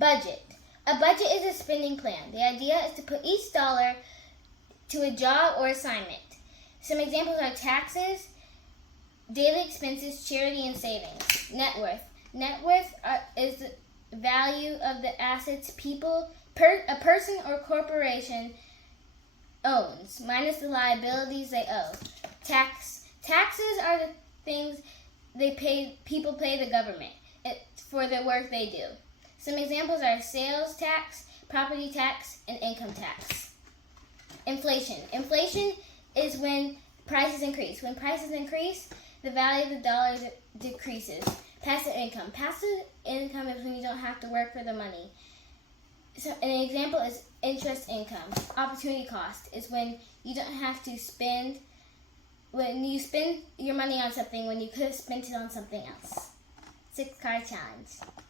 Budget. A budget is a spending plan. The idea is to put each dollar to a job or assignment. Some examples are taxes, daily expenses, charity, and savings. Net worth. Net worth is the value of the assets a person or corporation owns, minus the liabilities they owe. Taxes are the things people pay the government for the work they do. Some examples are sales tax, property tax, and income tax. Inflation. Inflation is when prices increase. When prices increase, the value of the dollar decreases. Passive income. Passive income is when you don't have to work for the money. So an example is interest income. Opportunity cost is when you don't have to spend, when you spend your money on something when you could have spent it on something else. 6-card challenge.